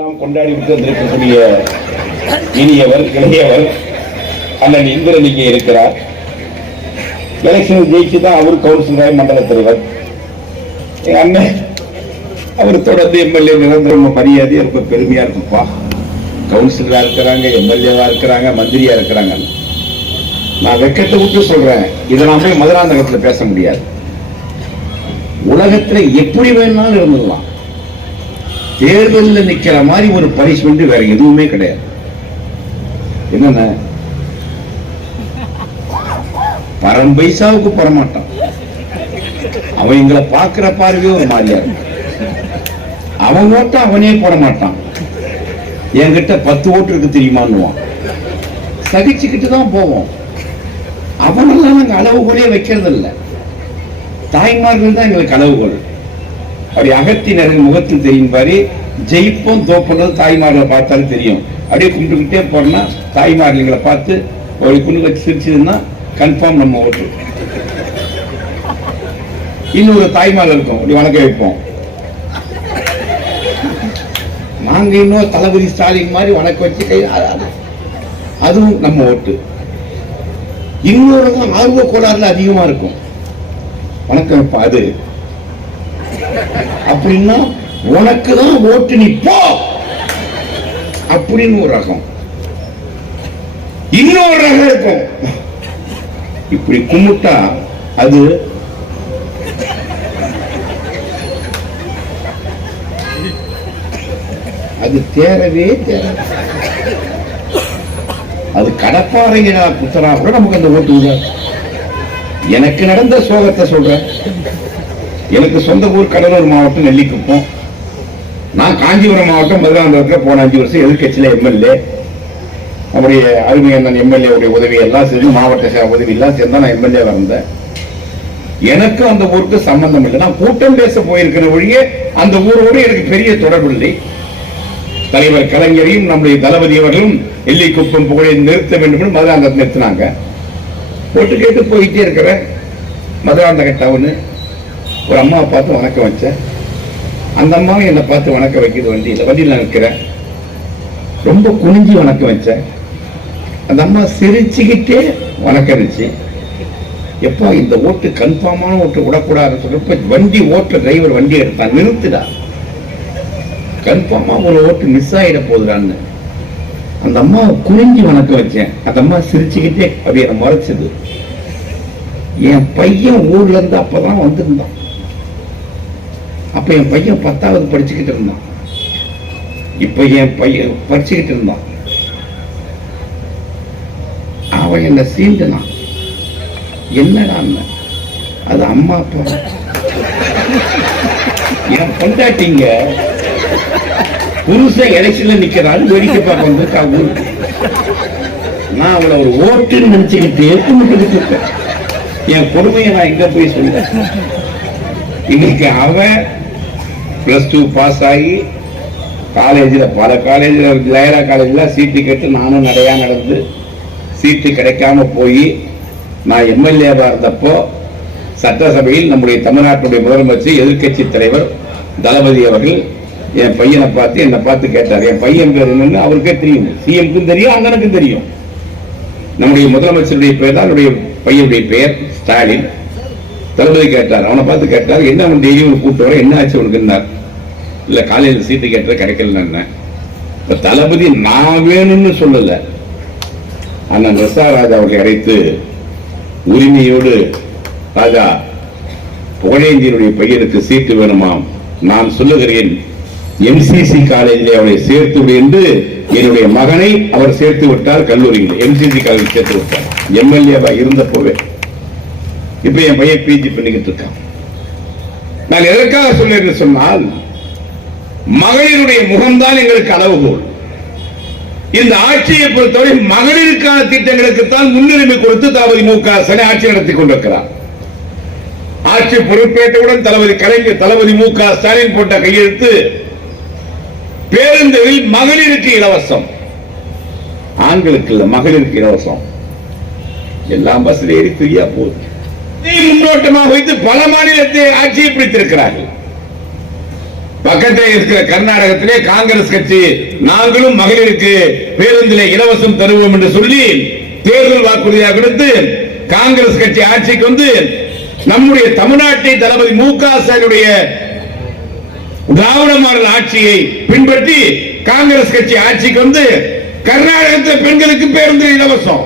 எல்லாம் கொண்டாடி விட்டு வந்திருக்கக்கூடிய இனியவர் இளையவர் அண்ணன் இந்திரன் இங்கே இருக்கிறார். எலெக்ஷன் ஜெயிச்சு தான் அவர் கவுன்சிலராக மண்டல தலைவர். எங்க அண்ணன் அவர் தொடர்ந்து எம்எல்ஏ நிரந்தரம் மரியாதை ரொம்ப பெருமையா இருக்குப்பா. கவுன்சிலரா இருக்கிறாங்க எம்எல்ஏவா இருக்கிறாங்க மந்திரியா இருக்கிறாங்க. நான் வெக்கத்தை விட்டு சொல்றேன். இதை நான் போய் மதுராந்தகத்துல பேச முடியாது. உலகத்துல எப்படி வேணாலும் இருந்துடலாம் தேர்தலில் நிக்கிற மாதிரி ஒரு பனிஷ்மெண்ட் வேற எதுவுமே கிடையாது. என்னென்ன பரம் பைசாவுக்கு போடமாட்டான் அவன் எங்களை பார்க்கிற பார்வையே ஒரு மாதிரியா இருக்கும் அவன் ஓட்ட அவனே போட மாட்டான் என்கிட்ட பத்து ஓட்டு இருக்கு தெரியுமான்னுவான். சகிச்சுக்கிட்டு தான் போவோம். அவனெல்லாம் நாங்கள் அளவுகோலே வைக்கிறது இல்ல தாய்மார்கள் தான் எங்களுக்கு அளவுகோல். அப்படி அகத்தினரின் முகத்தில் தெரியும் பாரு. ஜெயிப்போம் தோப்பனது தாய்மார்களை பார்த்தாலும் தெரியும். அப்படியே கும்பிட்டுக்கிட்டே போறோம்னா தாய்மார்களை பார்த்து ஒரு குண்டு வச்சு சிரிச்சதுன்னா கன்ஃபார்ம் நம்ம ஓட்டு. இன்னொரு தாய்மார் இருக்கும். அப்படி வணக்கம் வைப்போம். நாங்க இன்னும் தளபதி ஸ்டாலின் மாதிரி வணக்கம் வச்சு கை அதுவும் நம்ம ஓட்டு. இன்னொரு தான் ஆர்வ கோளாறுல அதிகமா இருக்கும். வணக்கம் வைப்பா அது அப்படின்னா உனக்கு தான் ஓட்டு நீ போ! அப்படின்னு ஒரு ரகம். இன்னொரு ரகம் இருக்கும். இப்படி கும்பிட்டா அது அது தேரவே தேர அது கடப்பாறைங்கடா புத்தரா கூட நமக்கு அந்த ஓட்டு எனக்கு நடந்த சோகத்தை சொல்றேன். எனக்கு சொந்த ஊர் கடலூர் மாவட்டம் நெல்லிக்குப்பம். நான் காஞ்சிபுரம் மாவட்டம் மதுராந்தகத்தில் போன அஞ்சு வருஷம் எதிர்கட்சியில் எம்எல்ஏ. அவருடைய அருமை அண்ணன் எம்எல்ஏ உடைய உதவி எல்லாம் சரி மாவட்ட சே- உதவி எல்லாம் சேர்ந்து நான் எம்எல்ஏ வந்தேன். எனக்கு அந்த ஊருக்கு சம்பந்தம் இல்லை. நான் கூட்டம் பேச போயிருக்கிற ஒழிய அந்த ஊரோடு எனக்கு பெரிய தொடர்பு இல்லை. தலைவர் கலைஞரையும் நம்முடைய தளபதி அவர்களும் எல்லைக்குப்பம் புகழை நிறுத்த வேண்டும் என்று மதுராந்தகத்தை நிறுத்தினாங்க. போட்டு கேட்டு போயிட்டே இருக்கிறேன். மதுராந்தக டவுனு. ஒரு அம்மாவை பார்த்து வணக்கம் வச்சேன். அந்த அம்மாவும் என்னை பார்த்து வணக்கம் வைக்குது வண்டியில். வண்டியில் நான் நிற்கிறேன். ரொம்ப குனிஞ்சு வணக்கம் வச்சேன். அந்த அம்மா சிரிச்சுக்கிட்டே வணக்கம் இருந்துச்சு எப்போ இந்த ஓட்டு கன்ஃபார்மான ஓட்டு விடக்கூடாதுன்னு சொல்றப்ப வண்டி ஓட்டுற டிரைவர் வண்டி எடுத்தான் நிறுத்துடா. கன்ஃபார்மா ஒரு ஓட்டு மிஸ் ஆயிட போகுதான்னு அந்த அம்மா குனிஞ்சு வணக்கம் வச்சேன். அந்த அம்மா சிரிச்சுக்கிட்டே அப்படியே என்னை என் பையன் ஊர்ல இருந்து அப்பதான் வந்திருந்தான். அப்போ என் பையன் பத்தாவது படிச்சுக்கிட்டு இருந்தான். இப்போ என் பையன் படிச்சுக்கிட்டு இருந்தான். அவன் என்ன சீண்டுனான். என்னடா அது அம்மா அப்பா. என் பொண்டாட்டிங்க புருஷன் எலெக்ஷன்ல நிக்கிறாள் வேடிக்கை பார்க்க வந்திருக்கா ஊருக்கு. நான் அவளை ஒரு ஓட்டுன்னு நினைச்சுக்கிட்டு கும்பிட்டு இருக்கேன் என் பொறுமையை நான் எங்க போய் சொல்ல இன்னைக்கு அவன் பிளஸ் டூ பாஸ் ஆகி காலேஜில் பல காலேஜில் லயரா காலேஜில் சீட்டு கேட்டு நானும் நிறையா நடந்து சீட்டு கிடைக்காம போய் நான் எம்எல்ஏவாக இருந்தப்போ சட்டசபையில் நம்முடைய தமிழ்நாட்டுடைய முதலமைச்சர் எதிர்க்கட்சி தலைவர் தளபதி அவர்கள் என் பையனை பார்த்து என்னை பார்த்து கேட்டார். என் பையன் பேர் என்னன்னு அவருக்கே தெரியும். சிஎம்க்கும் தெரியும் அண்ணனுக்கும் தெரியும். நம்முடைய முதலமைச்சருடைய பெயர் தான் அவருடைய பையனுடைய பெயர் ஸ்டாலின். தளபதி கேட்டார். அவனை பார்த்து கேட்டார் என்ன அவன் டெய்லி ஒரு கூப்பிட்டு வர? என்ன ஆச்சு உனக்குன்னார் இல்ல காலையில் சீட்டு கேட்டது கிடைக்கலன்னு இப்போ தளபதி நான் வேணும்னு சொல்லலை. அண்ணன் ரசா ராஜா அவர்களை அழைத்து உரிமையோடு ராஜா புகழேந்தியனுடைய பையனுக்கு சீட்டு வேணுமாம். நான் சொல்லுகிறேன் எம்சிசி காலேஜில் அவளை சேர்த்து விடு என்று என்னுடைய மகனை அவர் சேர்த்து விட்டார் கல்லூரியில். எம்சிசி காலேஜ் சேர்த்து விட்டார். எம்எல்ஏவா இருந்த போவே இப்ப என் பையன் பிஜி பண்ணிக்கிட்டு இருக்கான். நான் எதற்காக சொன்னேன் சொன்னால் மகளிருடைய முகம்தான் எங்களுக்கு அளவுகோல். இந்த ஆட்சியை பொறுத்தவரை மகளிருக்கான திட்டங்களுக்குத்தான் முன்னுரிமை கொடுத்து தளபதி மு க ஸ்டாலின் ஆட்சி நடத்தி கொண்டிருக்கிறார். ஆட்சி பொறுப்பேற்றவுடன் தளபதி கலைஞர் தளபதி மு க ஸ்டாலின் போட்ட கையெழுத்து பேருந்துகளில் மகளிருக்கு இலவசம். ஆண்களுக்கு இல்ல மகளிருக்கு இலவசம். எல்லாம் பஸ்ல ஏறி ஃப்ரீயா போகுது. முன்னோட்டமாக வைத்து பல மாநிலத்தை ஆட்சியை பிடித்திருக்கிறார்கள். பக்கத்தில் இருக்கிற கர்நாடகத்திலே காங்கிரஸ் கட்சி நாங்களும் மகளிருக்கு பேருந்திலே இலவசம் தருவோம் என்று சொல்லி தேர்தல் வாக்குறுதியாக கொடுத்து காங்கிரஸ் கட்சி ஆட்சிக்கு வந்து நம்முடைய தமிழ்நாட்டை தளபதி மு க ஸ்டாலினுடைய திராவிட மாடல் ஆட்சியை பின்பற்றி காங்கிரஸ் கட்சி ஆட்சிக்கு வந்து கர்நாடகத்தில் பெண்களுக்கு பேருந்து இலவசம்.